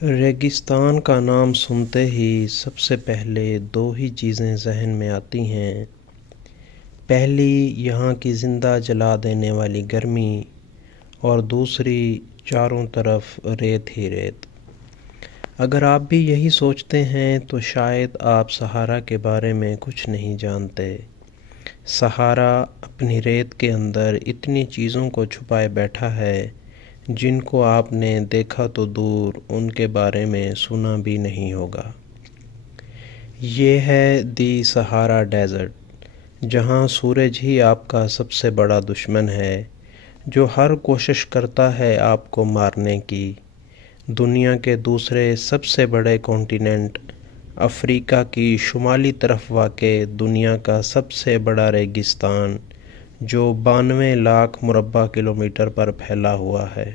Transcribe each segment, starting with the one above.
ریگستان کا نام سنتے ہی سب سے پہلے دو ہی چیزیں ذہن میں آتی ہیں۔ پہلی یہاں کی زندہ جلا دینے والی گرمی اور دوسری چاروں طرف ریت ہی ریت۔ اگر آپ بھی یہی سوچتے ہیں تو شاید آپ صحارا کے بارے میں کچھ نہیں جانتے۔ صحارا اپنی ریت کے اندر اتنی چیزوں کو چھپائے بیٹھا ہے جن کو آپ نے دیکھا تو دور ان کے بارے میں سنا بھی نہیں ہوگا۔ یہ ہے دی صحارا ڈیزرٹ، جہاں سورج ہی آپ کا سب سے بڑا دشمن ہے، جو ہر کوشش کرتا ہے آپ کو مارنے کی۔ دنیا کے دوسرے سب سے بڑے کانٹیننٹ افریقہ کی شمالی طرف واقع دنیا کا سب سے بڑا ریگستان، جو 92 لاکھ مربع کلومیٹر پر پھیلا ہوا ہے۔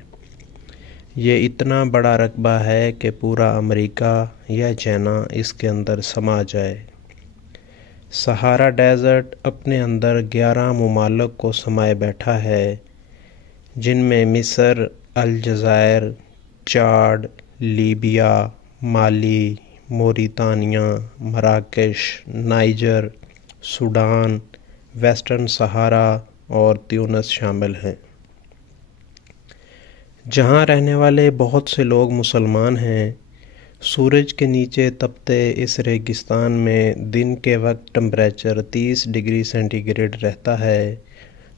یہ اتنا بڑا رقبہ ہے کہ پورا امریکہ یا چائنا اس کے اندر سما جائے۔ صحارا ڈیزرٹ اپنے اندر 11 ممالک کو سمائے بیٹھا ہے، جن میں مصر، الجزائر، چاڈ، لیبیا، مالی، موریتانیہ، مراکش، نائجر، سوڈان، ویسٹرن صحارا اور تیونس شامل ہیں۔ جہاں رہنے والے بہت سے لوگ مسلمان ہیں۔ سورج کے نیچے تپتے اس ریگستان میں دن کے وقت ٹمپریچر 30 ڈگری سینٹی گریڈ رہتا ہے،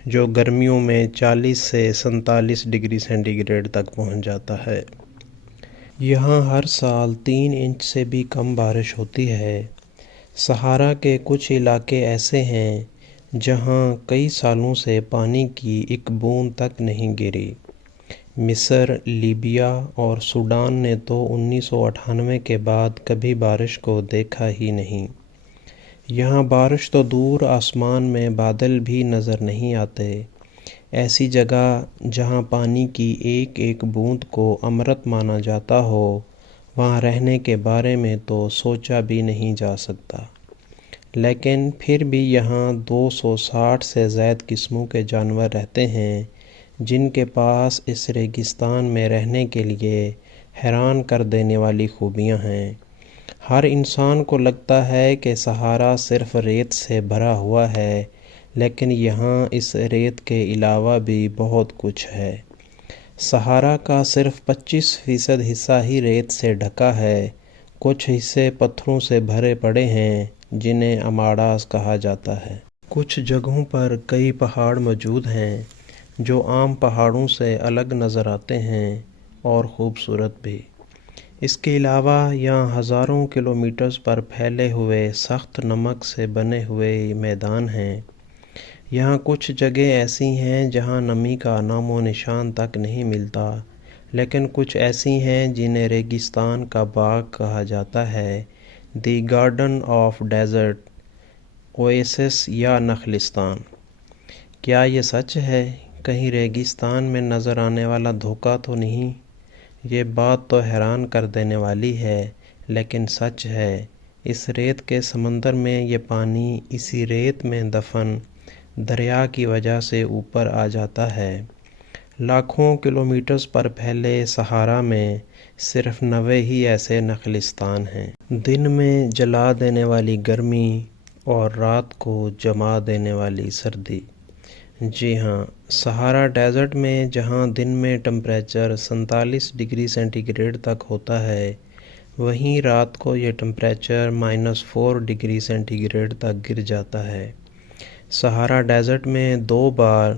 جو گرمیوں میں 40 سے 47 ڈگری سینٹی گریڈ تک پہنچ جاتا ہے۔ یہاں ہر سال 3 انچ سے بھی کم بارش ہوتی ہے۔ صحارا کے کچھ علاقے ایسے ہیں جہاں کئی سالوں سے پانی کی ایک بوند تک نہیں گری۔ مصر، لیبیا اور سوڈان نے تو 1998 کے بعد کبھی بارش کو دیکھا ہی نہیں۔ یہاں بارش تو دور، آسمان میں بادل بھی نظر نہیں آتے۔ ایسی جگہ جہاں پانی کی ایک ایک بوند کو امرت مانا جاتا ہو، وہاں رہنے کے بارے میں تو سوچا بھی نہیں جا سکتا۔ لیکن پھر بھی یہاں 260 سے زائد قسموں کے جانور رہتے ہیں، جن کے پاس اس ریگستان میں رہنے کے لیے حیران کر دینے والی خوبیاں ہیں۔ ہر انسان کو لگتا ہے کہ صحارا صرف ریت سے بھرا ہوا ہے، لیکن یہاں اس ریت کے علاوہ بھی بہت کچھ ہے۔ صحارا کا صرف 25% حصہ ہی ریت سے ڈھکا ہے۔ کچھ حصے پتھروں سے بھرے پڑے ہیں، جنہیں اماڈاز کہا جاتا ہے۔ کچھ جگہوں پر کئی پہاڑ موجود ہیں، جو عام پہاڑوں سے الگ نظر آتے ہیں اور خوبصورت بھی۔ اس کے علاوہ یہاں ہزاروں کلومیٹرز پر پھیلے ہوئے سخت نمک سے بنے ہوئے میدان ہیں۔ یہاں کچھ جگہیں ایسی ہیں جہاں نمی کا نام و نشان تک نہیں ملتا، لیکن کچھ ایسی ہیں جنہیں ریگستان کا باغ کہا جاتا ہے، دی گارڈن آف ڈیزرٹ، اویسس یا نخلستان۔ کیا یہ سچ ہے؟ کہیں ریگستان میں نظر آنے والا دھوکہ تو نہیں؟ یہ بات تو حیران کر دینے والی ہے، لیکن سچ ہے۔ اس ریت کے سمندر میں یہ پانی اسی ریت میں دفن دریا کی وجہ سے اوپر آ جاتا ہے۔ لاکھوں کلومیٹرز پر پھیلے صحارا میں صرف 90 ہی ایسے نخلستان ہیں۔ دن میں جلا دینے والی گرمی اور رات کو جما دینے والی سردی۔ جی ہاں، صحارا ڈیزرٹ میں جہاں دن میں ٹمپریچر 47 ڈگری سینٹی گریڈ تک ہوتا ہے، وہیں رات کو یہ ٹمپریچر -4 ڈگری سینٹی گریڈ تک گر جاتا ہے۔ صحارا ڈیزرٹ میں 2 بار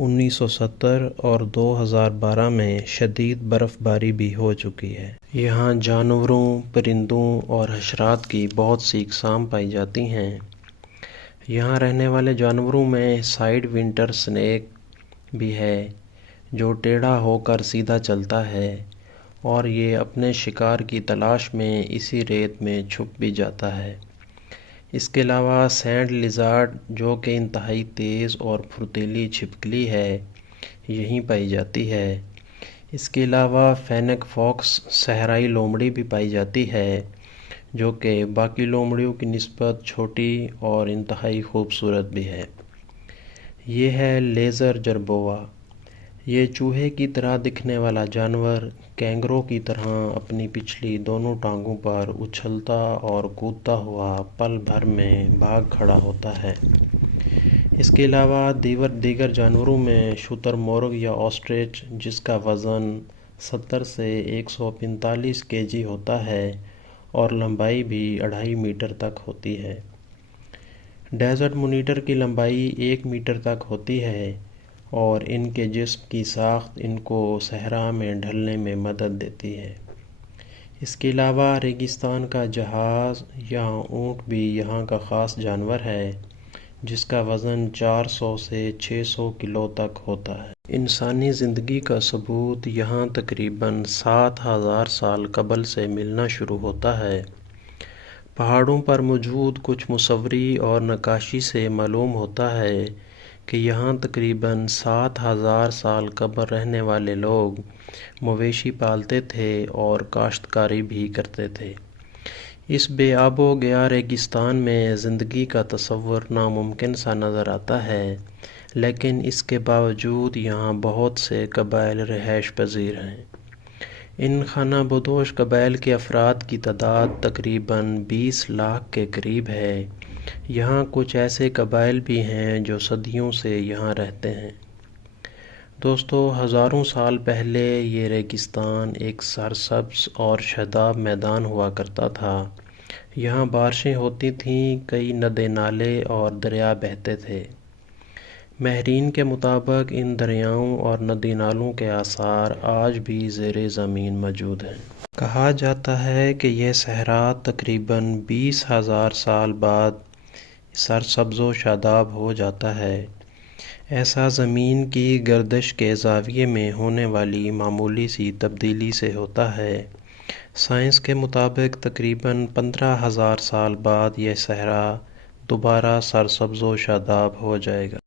1970 اور 2012 میں شدید برف باری بھی ہو چکی ہے۔ یہاں جانوروں، پرندوں اور حشرات کی بہت سی اقسام پائی جاتی ہیں۔ یہاں رہنے والے جانوروں میں سائیڈ ونڈ سنیک بھی ہے، جو ٹیڑھا ہو کر سیدھا چلتا ہے، اور یہ اپنے شکار کی تلاش میں اسی ریت میں چھپ بھی جاتا ہے۔ اس کے علاوہ سینڈ لیزارڈ، جو کہ انتہائی تیز اور پھرتیلی چھپکلی ہے، یہیں پائی جاتی ہے۔ اس کے علاوہ فینک فاکس، صحرائی لومڑی بھی پائی جاتی ہے، جو کہ باقی لومڑیوں کی نسبت چھوٹی اور انتہائی خوبصورت بھی ہے۔ یہ ہے لیزر جربووا، یہ چوہے کی طرح دکھنے والا جانور کینگرو کی طرح اپنی پچھلی دونوں ٹانگوں پر اچھلتا اور کودتا ہوا پل بھر میں بھاگ کھڑا ہوتا ہے۔ اس کے علاوہ دیگر جانوروں میں شتر مرغ یا آسٹرچ، جس کا وزن 70 سے 145 kg ہوتا ہے اور لمبائی بھی 2.5 میٹر تک ہوتی ہے۔ ڈیزرٹ مونیٹر کی لمبائی 1 میٹر تک ہوتی ہے اور ان کے جسم کی ساخت ان کو صحرا میں ڈھلنے میں مدد دیتی ہے۔ اس کے علاوہ ریگستان کا جہاز یا اونٹ بھی یہاں کا خاص جانور ہے، جس کا وزن 400 سے 600 کلو تک ہوتا ہے۔ انسانی زندگی کا ثبوت یہاں تقریباً 7000 سال قبل سے ملنا شروع ہوتا ہے۔ پہاڑوں پر موجود کچھ مصوری اور نقاشی سے معلوم ہوتا ہے کہ یہاں تقریباً 7000 سال قبل رہنے والے لوگ مویشی پالتے تھے اور کاشتکاری بھی کرتے تھے۔ اس بے آب و گیا ریگستان میں زندگی کا تصور ناممکن سا نظر آتا ہے، لیکن اس کے باوجود یہاں بہت سے قبائل رہائش پذیر ہیں۔ ان خانہ بدوش قبائل کے افراد کی تعداد تقریباً 20 لاکھ کے قریب ہے۔ یہاں کچھ ایسے قبائل بھی ہیں جو صدیوں سے یہاں رہتے ہیں۔ دوستو، ہزاروں سال پہلے یہ ریگستان ایک سرسبز اور شاداب میدان ہوا کرتا تھا۔ یہاں بارشیں ہوتی تھیں، کئی ندے نالے اور دریا بہتے تھے۔ ماہرین کے مطابق ان دریاؤں اور ندی نالوں کے آثار آج بھی زیر زمین موجود ہیں۔ کہا جاتا ہے کہ یہ صحرا تقریباً 20,000 سال بعد سرسبز و شاداب ہو جاتا ہے۔ ایسا زمین کی گردش کے زاویے میں ہونے والی معمولی سی تبدیلی سے ہوتا ہے۔ سائنس کے مطابق تقریباً 15,000 سال بعد یہ صحرا دوبارہ سرسبز و شاداب ہو جائے گا۔